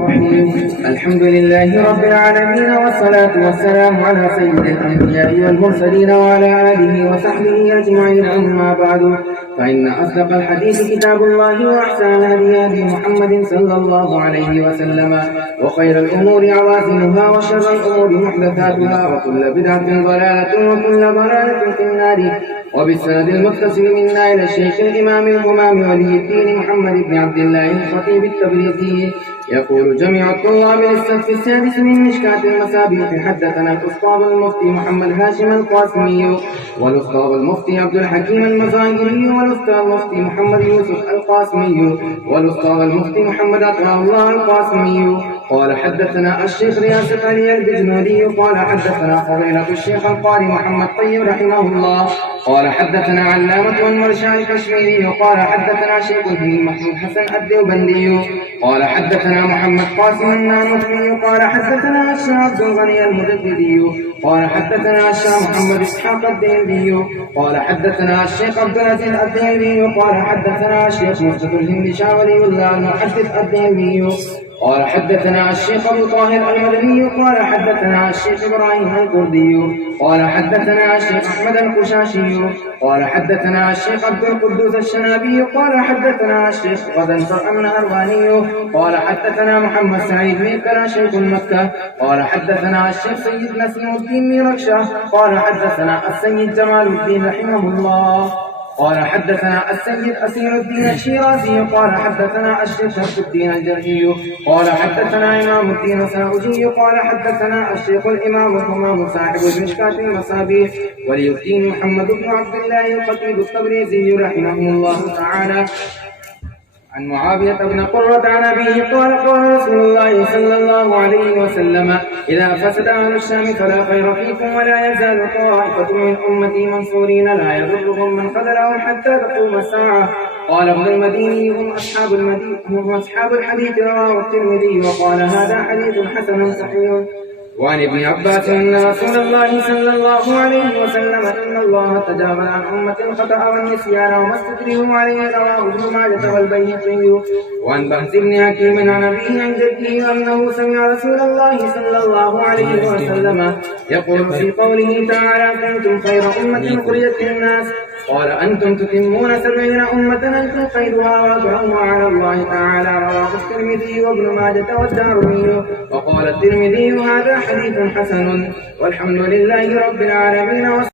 الرحيم. الحمد لله رب العالمين، والصلاة والسلام على سيد الأنبياء والمرسلين وعلى آله وصحبه أجمعين. أما بعد، فإن أصدق الحديث كتاب الله، وأحسن الهدي هدي محمد صلى الله عليه وسلم، وخير الأمور عوازمها، وشر الأمور محدثاتها، وكل بدعة ضلالة، وكل ضلالة في النار. وبالسند المتصل منا إلى الشيخ الإمام الهمام ولي الدين محمد بن عبد الله الخطيب التبريزي يقول: جميع الطلاب للصف السادس من مشكاة المصابيح حدثنا الأسطاب المفتي محمد هاشم القاسمي، والأسطاب المفتي عبد الحكيم المظاهري، والأسطاب المفتي محمد يوسف القاسمي، والأسطاب المفتي محمد أطرى الله القاسمي. قال: حدثنا الشيخ رياسة علي البجنودي قال: حدثنا فضيلة الشيخ القاري محمد طيب رحمه الله قال: حدثنا علامة أنور شاه الكشميري قال: حدثنا شيخ الدين محمود حسن الديوبندي قال: حدثنا محمد قاسم النانوخي قال: حدثنا الشيخ عبد الغني المجددي قال: حدثنا الشيخ محمد إسحاق الدهلي قال: حدثنا الشيخ عبد العزيز الدهلي قال: حدثنا الشيخ مصطفى الهند شاه ولي الله المحدث الدهلي قال: حدثنا الشيخ أبو طاهر المدني قال: حدثنا الشيخ إبراهيم الكردي قال: حدثنا الشيخ أحمد القشاشي قال: حدثنا الشيخ عبد القدوس الشنابي قال: حدثنا الشيخ غدنفر النهرواني قال: حدثنا محمد سعيد ميكرا شيخ مكة قال: حدثنا الشيخ سيد نسيم الدين ميركشة قال: حدثنا السيد جمال الدين رحمه الله قال: حدثنا السيد أسير الدين الشيرازي قال: حدثنا الشيخ شرف الدين الجرحي قال: حدثنا إمام الدين ساوجي قال: حدثنا الشيخ الإمام الهمام صاحب المشكاة المصابيح ولي الدين محمد بن عبد الله الخطيب التبريزي رحمه الله تعالى عن معاوية بن قرة عن أبيه قال: قال رسول الله صلى الله عليه وسلم: إذا فسد أهل الشام فلا خير فيكم، ولا يزال طائفة من أمتي منصورين لا يضرهم من خذلهم حتى تقوم الساعة. قال ابن المديني: هم أصحاب الحديث، رواه الترمذي، وقال: هذا حديث حسن صحيح. وعن ابن عباس أن رسول الله صلى الله عليه وسلم: إن الله تجاوز عن أمة الخطأ والنسيان وما استكرهوا عليه، رواه ابن ماجه والبيهقي. وعن بهز بن حكيم عن أبيه عن جده أنه سمع رسول الله صلى الله عليه وسلم يقول في قوله تعالى: كنتم خير أمة أخرجت للناس، قال: أنتم تتمون 70 أمة أنتم خيرها وأكرمها على الله تعالى، رواه الترمذي وابن ماجه والدارمي. وقال الترمذي: هذا حديث حسن. والحمد لله رب العالمين،